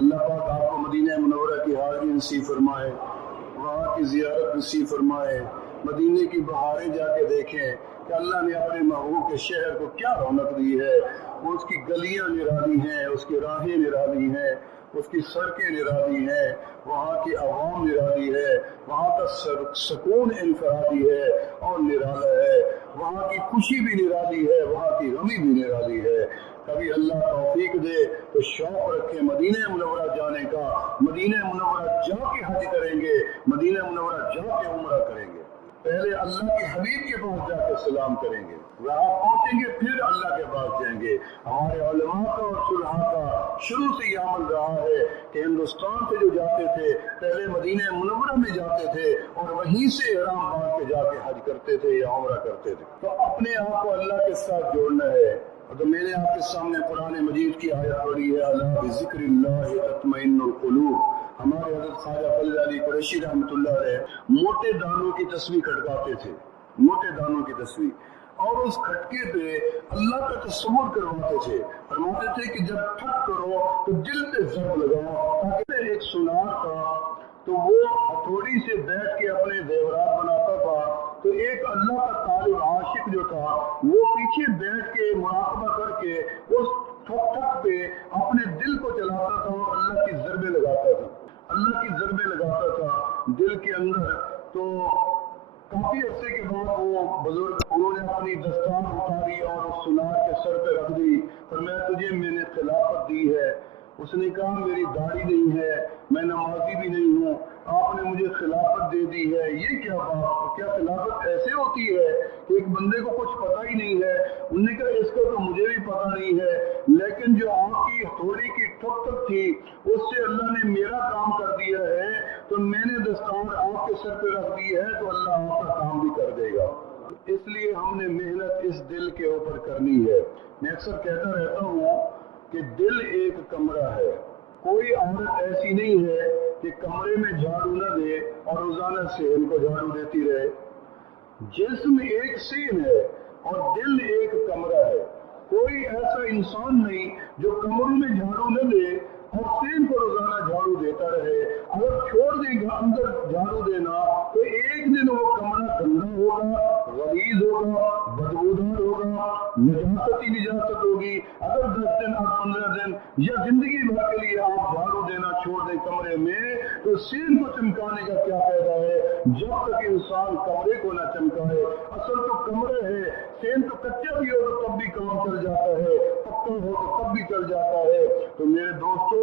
اللہ پاک آپ کو مدینہ منورہ کی حاضری نصیب فرمائے، وہاں کی زیارت نصیب فرمائے، مدینے کی بہاریں جا کے دیکھیں کہ اللہ نے اپنے محبوب کے شہر کو کیا رونق دی ہے۔ وہ اس کی گلیاں نرالی ہیں، اس کی راہیں نرالی ہیں، اس کی سڑکیں نرالی ہیں، وہاں کی عوام نرالی ہے، وہاں کا سکون انفرادی ہے اور نرالا ہے، وہاں کی خوشی بھی نرالی ہے، وہاں کی غمی بھی نرالی ہے۔ کبھی اللہ توفیق دے تو شوق رکھیں مدینہ منورہ جانے کا، مدینہ منورہ جا کے حج کریں گے، مدینہ منورہ جا کے عمرہ کریں گے، پہلے اللہ کے حبیب کے پاس جا کے سلام کریں گے، وہاں پہنچیں گے پھر اللہ کے پاس جائیں گے۔ ہمارے علماء کا اور صلحاء کا شروع سے یہ عمل رہا ہے کہ ہندوستان سے جو جاتے تھے پہلے مدینہ منورہ میں جاتے تھے اور وہیں سے احرام باندھ کے جا کے حج کرتے تھے یا عمرہ کرتے تھے۔ تو اپنے آپ کو اللہ کے ساتھ جوڑنا ہے۔ تو میں نے آپ کے سامنے قرآن مجید کی آیت پڑھی ہے، الا بذکر اللہ تطمئن القلوب۔ ہمارے حضرت خواجہ فضل علی قریشی رحمۃ اللہ علیہ موٹے دانوں کی تسبیح کھٹکاتے تھے، موٹے دانوں کی تسبیح، اور اس کھٹکے پہ اللہ کا تصور کرواتے تھے۔ فرماتے تھے کہ جب ٹھک کرو تو دل پہ ضرب لگاؤ، تاکہ ایک سنار تھا تو وہ ہتھوڑی سے بیٹھ کے اپنے زیورات بناتا تھا، تو ایک اللہ کا طالب عاشق جو تھا وہ پیچھے بیٹھ کے مراقبہ کر کے اس ٹھک ٹھک پہ اپنے دل کو چلاتا تھا اور اللہ کی ضربیں لگاتا تھا، اللہ کی ضربیں لگاتا تھا دل کے اندر۔ تو کافی عرصے کے بعد وہ بزرگ انہوں نے اپنی دستار اتاری اور اس سنار کے سر پہ رکھ دی، فرمایا تجھے میں نے خلافت دی ہے۔ اس نے کہا میری داڑھی نہیں ہے، میں نمازی بھی نہیں ہوں، آپ نے مجھے خلافت دے دی ہے، یہ کیا بات؟ کیا خلافت ایسے ہوتی ہے کہ ایک بندے کو کچھ پتہ ہی نہیں ہے؟ انہوں نے کہا اس کا تو مجھے بھی پتہ نہیں ہے، لیکن جو آپ کی ہتھوڑی کی ٹھک ٹھک تھی اس سے اللہ نے میرا کام کر دیا ہے، تو میں نے دستار آپ کے سر پہ رکھ دی ہے تو اللہ آپ کا کام بھی کر دے گا۔ اس لیے ہم نے محنت اس دل کے اوپر کرنی ہے۔ میں اکثر کہتا رہتا ہوں کہ دل ایک کمرہ ہے، کوئی عورت ایسی نہیں ہے کہ کمرے میں جھاڑو نہ دے اور روزانہ صحن کو جھاڑو دیتی رہے۔ جسم ایک سین ہے اور دل ایک کمرہ ہے، کوئی ایسا انسان نہیں جو کمروں میں جھاڑو نہ دے اور سین کو روزانہ جھاڑو دیتا رہے۔ اگر چھوڑ دے گا اندر جھاڑو دینا تو ایک دن وہ کمرہ گندا ہوگا، غلیظ ہوگا، بدبودار ہوگا، نجاست ہی نجاست ہوگی۔ اگر 10 دن اور 15 دن یا زندگی بھر کے لیے آپ جھاڑو دینا چھوڑ دیں کمرے میں تو سین کو چمکانے کا کیا فائدہ ہے جب تک انسان کمرے کو نہ چمکائے۔ اصل تو کمرہ ہے، سین تو کچا بھی ہو تو تب بھی کام چل جاتا ہے، پکا ہو تو تب بھی چل جاتا ہے۔ تو میرے دوستو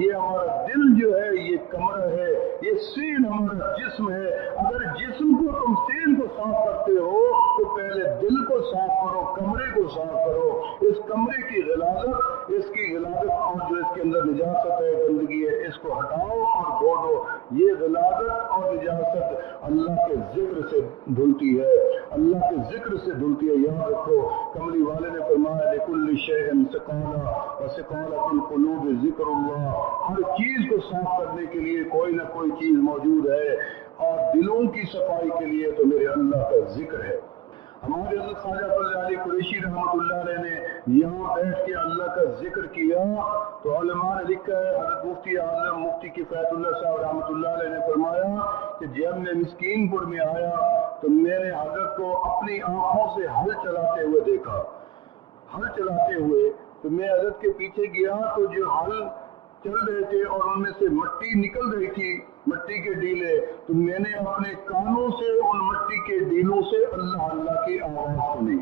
یہ ہمارا دل جو ہے یہ کمرہ ہے، یہ سین ہمارا جسم ہے۔ اگر جسم کو تم سین کو صاف کرتے ہو تو پہلے دل کو صاف کرو، کمرے کو صاف کرو۔ اس کمرے کی غلاظت، اس کی غلاظت اور جو اس کے اندر نجاست ہے، گندگی ہے، اس کو ہٹاؤ اور دھو دو۔ یہ غلاظت اور نجاست اللہ کے ذکر سے دھلتی ہے، اللہ کے ذکر سے دھلتی ہے۔ یاد رکھو کملی والے نے فرمایا لِكُلِّ شَيْءٍ سَقَالَةٌ وَسَقَالَةُ الْقُلُوبِ ذِكْرُ اللَّهِ۔ ہر چیز کو صاف کرنے کے لیے کوئی نہ کوئی چیز موجود ہے، اور دلوں کی صفائی کے لیے تو میرے اللہ کا ذکر ہے۔ ہمارے حضرت خواجہ فضل علی قریشی رحمۃ اللہ علیہ نے یہاں بیٹھ کے اللہ کا ذکر کیا تو علماء نے لکھا ہے، حضرت مفتی اعظم مفتی کفایت اللہ صاحب رحمۃ اللہ علیہ نے فرمایا کہ جب میں مسکین پور میں آیا تو میں نے حضرت کو اپنی آنکھوں سے ہل چلاتے ہوئے دیکھا، ہل چلاتے ہوئے۔ تو میں حضرت کے پیچھے گیا تو جو ہل چل رہے تھے اور ان میں سے مٹی نکل رہی تھی، مٹی کے ڈیلے، تو میں نے اپنے کانوں سے ان مٹی کے ڈیلوں سے اللہ اللہ کی آواز سنی۔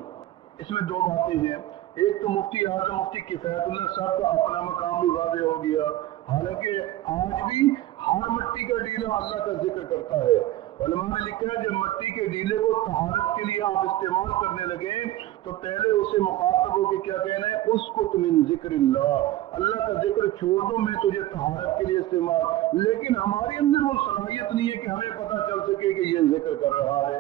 اس میں دو باتیں ہیں، ایک تو مفتی اعظم مفتی کفایت اللہ صاحب کا اپنا مقام بھی واضح ہو گیا، حالانکہ آج بھی ہر مٹی کا ڈیلا اللہ کا ذکر کرتا ہے۔ علماء نے لکھا ہے جب مٹی کے ڈیلے کو طہارت کے لیے آپ استعمال کرنے لگے تو پہلے اسے مخاطب ہو کے کیا کہنا ہے، اس کو من ذکر اللہ، اللہ کا ذکر چھوڑ دو، میں تجھے طہارت کے لیے استعمال۔ لیکن ہمارے اندر وہ صلاحیت نہیں ہے کہ ہمیں پتہ چل سکے کہ یہ ذکر کر رہا ہے۔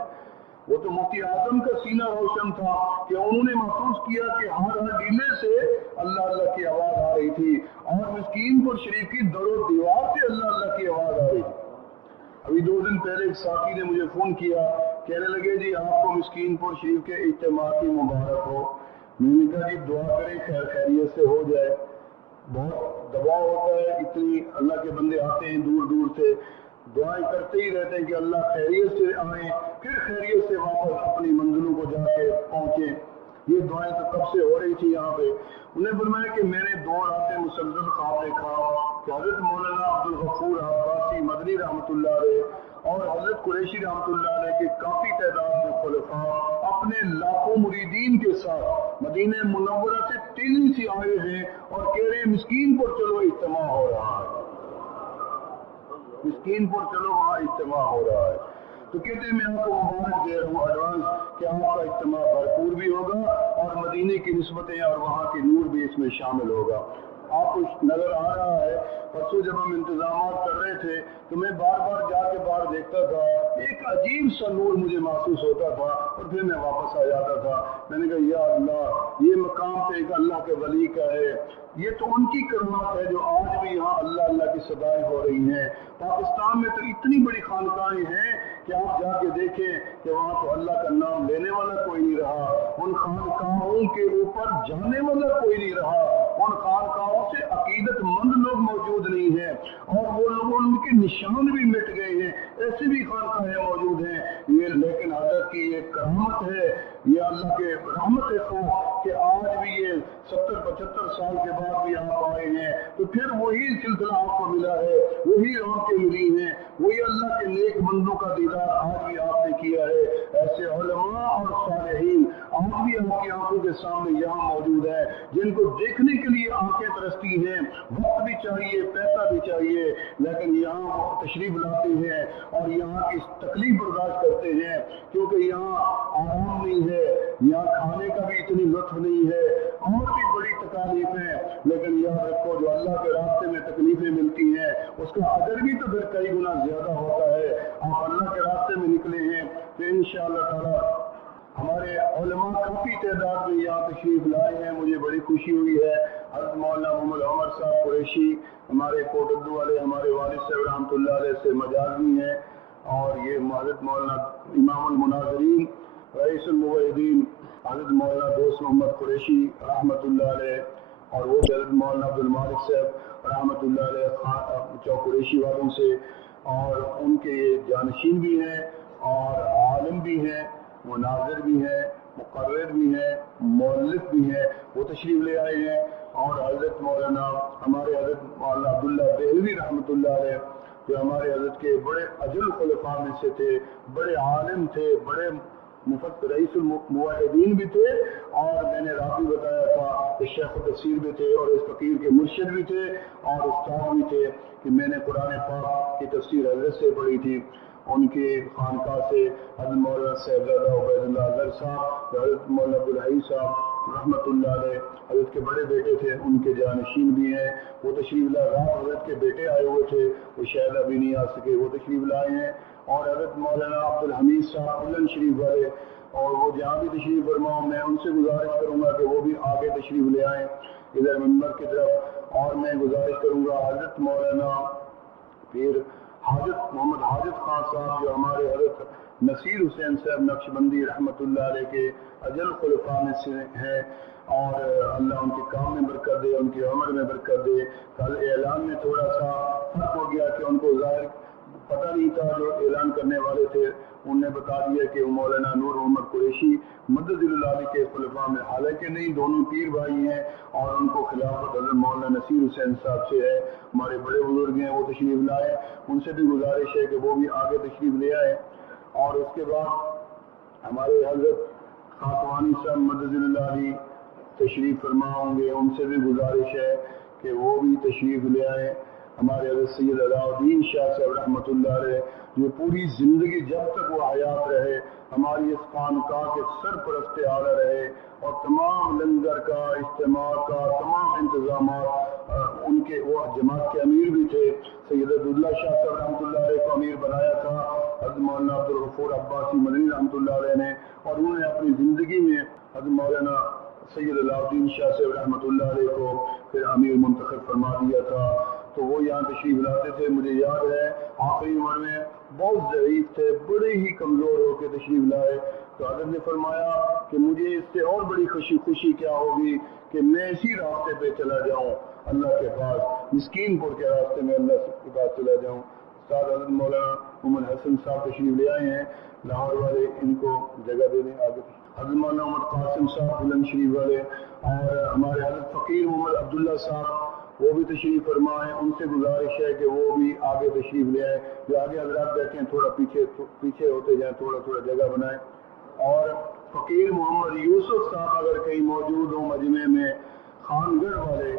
وہ تو مفتی اعظم کا سینہ روشن تھا کہ انہوں نے محسوس کیا کہ ہر ڈیلے سے اللہ اللہ کی آواز آ رہی تھی، اور مسکین پور شریف کی در و دیوار سے اللہ اللہ کی آواز آ رہی تھی۔ ابھی 2 دن پہلے ایک ساتھی نے مجھے فون کیا، کہنے لگے جی آپ کو مسکین پور شریف کے اجتماع کی مبارک ہو۔ میں نے کہا جی دعا کریں خیر خیریت سے ہو جائے۔ بہت دباؤ ہوتا ہے، اتنی اللہ کے بندے آتے ہیں دور دور سے، دعائیں کرتے ہی رہتے ہیں کہ اللہ خیریت سے آئیں، پھر خیریت سے واپس اپنی منزلوں کو جا کے پہنچیں۔ یہ دعائیں تو کب سے ہو رہی تھی یہاں پہ۔ انہیں فرمایا کہ میں نے 2 راتیں مسلسل خواب دیکھا کہ حضرت مولانا عبدالغفور عباسی مدنی رحمۃ اللہ علیہ اور حضرت قریشی رحمۃ اللہ علیہ کے کافی تعداد میں خلفاء اپنے لاکھوں مریدین کے ساتھ مدینہ منورہ سے تیزی سے آئے ہیں اور کہہ رہے ہیں مسکین پر چلو اجتماع ہو رہا ہے، مسکین پر چلو وہاں اجتماع ہو رہا ہے۔ تو کہتے ہیں میں آپ کو مبارک دے رہا ہوں ایڈوانس کہ آپ کا اجتماع بھرپور بھی ہوگا اور مدینے کی نسبتیں اور وہاں کے نور بھی اس میں شامل ہوگا۔ آپ کو نظر آ رہا ہے، پرسوں جب ہم انتظامات کر رہے تھے تو میں بار بار جا کے باہر دیکھتا تھا، ایک عجیب سا نور مجھے محسوس ہوتا تھا اور پھر میں واپس آ جاتا تھا۔ میں نے کہا یا اللہ، یہ مقام تو ایک اللہ کے ولی کا ہے، یہ تو ان کی کرامت ہے جو آج بھی یہاں اللہ اللہ کی صدائیں ہو رہی ہیں۔ پاکستان میں تو اتنی بڑی خانقاہیں ہیں کہ آپ جا کے دیکھیں کہ وہاں تو اللہ کا نام لینے والا کوئی نہیں رہا، ان خانقاہوں کے اوپر جانے والا کوئی نہیں رہا، ان خانقاہوں سے عقیدت مند لوگ موجود نہیں ہیں اور وہ لوگ ان کے نشان بھی مٹ گئے ہیں، ایسی بھی خانقاہیں موجود ہیں۔ یہ لیکن حضرت کی یہ کرامت ہے، یہ اللہ کے رحمت ہے کہ آج بھی یہ 70-75 سال کے بعد بھی آپ آئے ہیں، تو پھر وہی سلسلہ آپ کو ملا ہے، وہی رونقیں ملی ہیں، وہی اللہ کے نیک بندوں کا دیدار آج بھی آپ نے کیا ہے۔ ایسے علماء اور صالحین آج بھی آپ کی آنکھوں کے سامنے یہاں موجود ہیں، جن کو دیکھنے کے لیے آنکھیں ترستی ہیں، وقت بھی چاہیے، پیسہ بھی چاہیے، لیکن یہاں وہ تشریف لاتے ہیں اور یہاں کی تکلیف برداشت کرتے ہیں، کیونکہ یہاں آرام نہیں ہے، یہاں کھانے کا بھی اتنی لطف نہیں ہے، اور بھی بڑی تکالیف ہیں، لیکن یاد رکھو جو اللہ کے راستے میں تکلیفیں ملتی ہیں اس کا اجر بھی تو پھر کئی گنا زیادہ ہوتا ہے۔ آپ اللہ کے راستے میں نکلے ہیں تو انشاءاللہ تعالی ہمارے علماء کافی تعداد میں یہاں تشریف لائے ہیں، مجھے بڑی خوشی ہوئی ہے۔ حضرت مولانا محمد عمر صاحب قریشی ہمارے کوٹردو والے ہمارے والد صاحب رحمۃ اللہ علیہ سے مجازی ہیں، اور یہ حضرت مولانا امام المناظرین رئیس الموحدین حضرت مولانا دوست محمد قریشی رحمۃ اللہ علیہ، اور وہ حضرت مولانا عبد المالک صاحب رحمۃ اللہ علیہ چوک قریشی والوں سے، اور ان کے یہ جانشین بھی ہیں اور عالم بھی ہیں، مناظر بھی ہیں، مقرر بھی ہیں، مؤلف بھی ہیں، وہ تشریف لے آئے ہیں۔ اور حضرت مولانا ہمارے حضرت مولانا عبداللہ دہلوی رحمۃ اللہ علیہ جو ہمارے حضرت کے بڑے اجل خلفاء میں سے تھے، بڑے عالم تھے، بڑے مفت رئیس الموحدین بھی تھے، اور میں نے رات بھی بتایا تھا کہ شیخ التفسیر بھی تھے اور اس فقیر کے مرشد بھی تھے اور استاد بھی تھے، کہ میں نے قرآن پاک کی تفسیر حضرت سے پڑھی تھی، ان کے خانقاہ سے حضرت مولانا صاحبزادہ عبید اللہ اظہر صاحب، حضرت مولانا عبدالحی صاحب رحمۃ اللہ علیہ حضرت کے بڑے بیٹے تھے، ان کے جانشین بھی ہیں، وہ تشریف لائے۔ رات حضرت کے بیٹے آئے ہوئے تھے، وہ شاید ابھی نہیں آ سکے، وہ تشریف لائے ہیں، اور حضرت مولانا عبدالحمید صاحب بلند شریف والے، اور وہ جہاں بھی تشریف فرماؤں میں ان سے گزارش کروں گا کہ وہ بھی آگے تشریف لے آئیں ادھر منبر کی طرف، اور میں گزارش کروں گا حضرت مولانا پھر حاجت محمد حاجت خان صاحب جو ہمارے حضرت نصیر حسین صاحب نقشبندی رحمۃ اللہ علیہ کے اجل خلفاء میں سے ہیں، اور اللہ ان کے کام میں برکت دے، ان کی عمر میں برکت دے۔ کل اعلان میں تھوڑا سا فرق ہو گیا کہ ان کو ظاہر پتہ نہیں تھا، جو اعلان کرنے والے تھے انہوں نے بتا دیا کہ مولانا نور محمد قریشی مدد اللہ کے خلفاء میں، حالانکہ نہیں، دونوں پیر بھائی ہیں، اور ان کو خلافت حضرت مولانا نصیر حسین صاحب سے ہے، ہمارے بڑے بزرگ ہیں، وہ تشریف لائے، ان سے بھی گزارش ہے کہ وہ بھی آگے تشریف لے آئے۔ اور اس کے بعد ہمارے حضرت خاکوانی صاحب مدد اللہ علی تشریف فرما ہوں گے، ان سے بھی گزارش ہے کہ وہ بھی تشریف لے آئے۔ ہمارے حضرت سید علاء الدین شاہ صاحب رحمۃ اللہ علیہ جو پوری زندگی جب تک وہ حیات رہے ہماری اس خانقاہ کے سرپرست اعلیٰ رہے، اور تمام لنگر کا، اجتماع کا تمام انتظامات ان کے، وہ جماعت کے امیر بھی تھے، سید عبداللہ شاہ صاحب رحمۃ اللہ علیہ کو امیر بنایا تھا حضرت مولانا عبدالغفور عباسی مدنی رحمۃ اللہ علیہ نے، اور انہوں نے اپنی زندگی میں حضرت مولانا سید علاء الدین شاہ صاحب رحمۃ اللہ علیہ کو پھر امیر منتخب فرما دیا تھا، تو وہ یہاں تشریف لاتے تھے۔ مجھے یاد ہے آخری عمر میں بہت ضعیف تھے، بڑے ہی کمزور ہو کے تشریف لائے، تو حضرت نے فرمایا کہ مجھے اس سے اور بڑی خوشی کیا ہوگی کہ میں اسی راستے پہ چلا جاؤں، اللہ کے پاس مسکین پور کے راستے میں اللہ کے پاس چلا جاؤں۔ استاد حضرت مولانا عمر حسن صاحب تشریف لے آئے ہیں لاہور والے، ان کو جگہ دے دیں آگے۔ حضرت مولانا عمر قاسم صاحب بلند شریف والے، اور ہمارے حضرت فقیر محمد عبداللہ صاحب وہ بھی تشریف فرما ہیں، ان سے گزارش ہے کہ وہ بھی آگے تشریف لے آئیں۔ جو آگے حضرات بیٹھے ہیں تھوڑا پیچھے ہوتے جائیں، تھوڑا جگہ بنائیں۔ اور فقیر محمد یوسف صاحب اگر کہیں موجود ہوں مجمع میں، خانگڑھ والے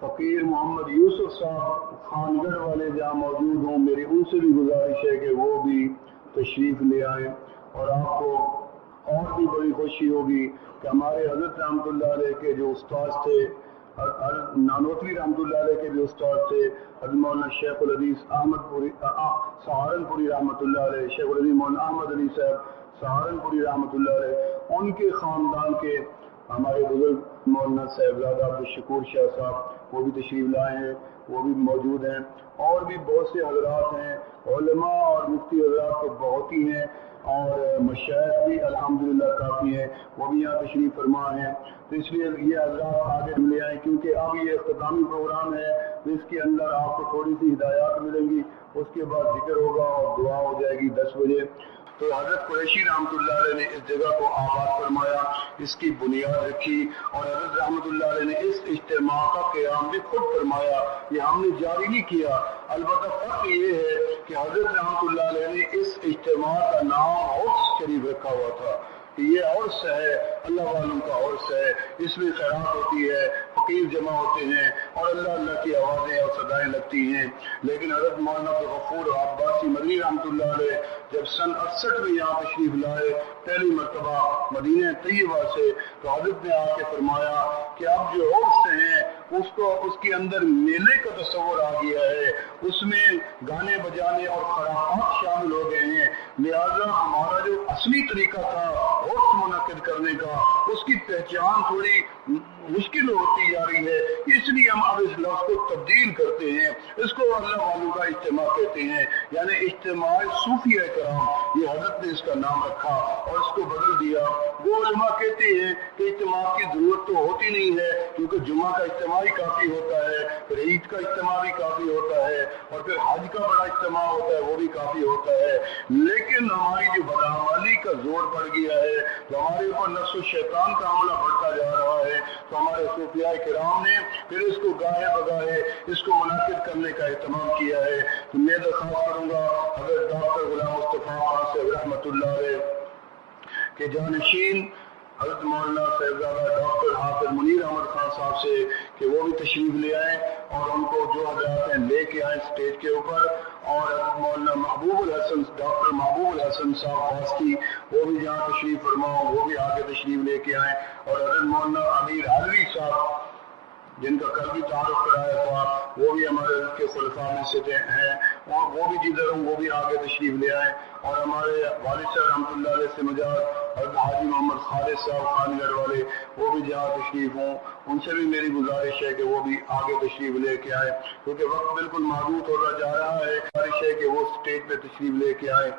فقیر محمد یوسف صاحب خانگڑھ والے جہاں موجود ہوں، میری ان سے بھی گزارش ہے کہ وہ بھی تشریف لے آئیں۔ اور آپ کو اور بھی بڑی خوشی ہوگی کہ ہمارے حضرت رحمۃ اللہ علیہ کے جو استاد تھے، حضرت نانوتوی رحمۃ اللہ علیہ کے جو استاد تھے، حضرت مولانا شیخ الحدیث احمد پوری سہارنپوری رحمۃ اللہ علیہ، شیخ الحدیث مولانا احمد علی صاحب سہارنپوری رحمۃ اللہ علیہ، ان کے خاندان کے ہمارے بزرگ مولانا صاحبزادہ عبدالشکور شاہ صاحب وہ بھی تشریف لائے ہیں، وہ بھی موجود ہیں۔ اور بھی بہت سے حضرات ہیں، علماء اور مفتی حضرات تو بہت ہی ہیں، اور مشائخ بھی الحمدللہ کافی ہیں، وہ بھی یہاں تشریف فرما ہیں۔ تو اس لیے یہ حضرات آگے لے آئیں، کیونکہ اب یہ اختتامی پروگرام ہے، جس کے اندر آپ کو تھوڑی سی ہدایات ملیں گی، اس کے بعد ذکر ہوگا اور دعا ہو جائے گی 10 بجے۔ تو حضرت قریشی رحمۃ اللہ علیہ نے اس جگہ کو آباد فرمایا، اس کی بنیاد رکھی، اور حضرت رحمۃ اللہ علیہ نے اس اجتماع کا قیام بھی خود فرمایا، یہ ہم نے جاری نہیں کیا۔ البتہ فرق یہ ہے کہ حضرت رحمۃ اللہ علیہ نے اس اجتماع کا نام عرس شریف رکھا ہوا تھا کہ یہ عرس ہے، اللہ والوں کا عرس ہے، اس میں خیرات ہوتی ہے، فقیر جمع ہوتے ہیں اور اللہ کی آوازیں اور صدائیں لگتی ہیں۔ لیکن حضرت مولانا عبدالغفور عباسی مدنی رحمۃ اللہ علیہ جب سن 68 میں یہاں تشریف لائے پہلی مرتبہ مدینہ طیبہ سے، تو حضرت نے آ کے فرمایا کہ اب جو عرس ہیں اس کے اندر میلے کا تصور آ گیا ہے، اس میں گانے بجانے اور خرافات شامل ہو گئے ہیں، لہذا ہمارا جو اصلی طریقہ تھا عرس منعقد کرنے کا، اس کی پہچان تھوڑی مشکل ہوتی جا رہی ہے، اس لیے ہم اب اس لفظ کو تبدیل کرتے ہیں، اس کو اللہ والوں کا اجتماع کہتے ہیں، یعنی اجتماع صوفیہ کرام، یہ حضرت نے اس کا نام رکھا اور اس کو بدل دیا۔ وہ علماء کہتے ہیں کہ اجتماع کی ضرورت تو ہوتی نہیں ہے، کیونکہ جمعہ کا اجتماع ہی کافی ہوتا ہے، پھر عید کا اجتماع بھی کافی ہوتا ہے، اور پھر حج کا بڑا اجتماع ہوتا ہے، وہ بھی کافی ہوتا ہے۔ لیکن ہماری جو بدعمالی کا زور پڑ گیا ہے، تو ہمارے اوپر نفس و شیطان کا حملہ بڑھتا جا رہا ہے، تو ہمارے صوفیاء کرام نے پھر اس کو گاہے بگاہے اس کو منعقد کرنے کا اہتمام کیا ہے۔ تو میں درخواست کروں گا حضرت ڈاکٹر غلام مصطفیٰ خان صاحب رحمۃ اللہ علیہ کے جانشین حضرت مولانا صاحبزادہ ڈاکٹر حافظ منیر احمد خان صاحب سے کہ وہ بھی تشریف لے آئیں اور ان کو جو حضرات ہیں لے کے آئیں اسٹیج کے اوپر، اور حضرت مولانا محبوب الحسن ڈاکٹر محبوب الحسن صاحب واسطی وہ بھی جہاں تشریف فرماؤ، وہ بھی آگے تشریف لے کے آئیں، اور حضرت مولانا امیر حلوی صاحب جن کا کل بھی تعارف کرایا تھا، وہ بھی ہمارے کے خلفاء میں سے ہیں، اور وہ بھی جدھر ہوں وہ بھی آگے تشریف لے آئیں، اور ہمارے والد صاحب رحمۃ اللہ علیہ سے مجاز حضرت حاجی محمد خالد صاحب خانگڑھ والے وہ بھی جہاں تشریف ہوں، ان سے بھی میری گزارش ہے کہ وہ بھی آگے تشریف لے کے آئیں، کیونکہ وقت بالکل محدود ہوتا جا رہا ہے، گزارش ہے کہ وہ اسٹیج پہ تشریف لے کے آئیں۔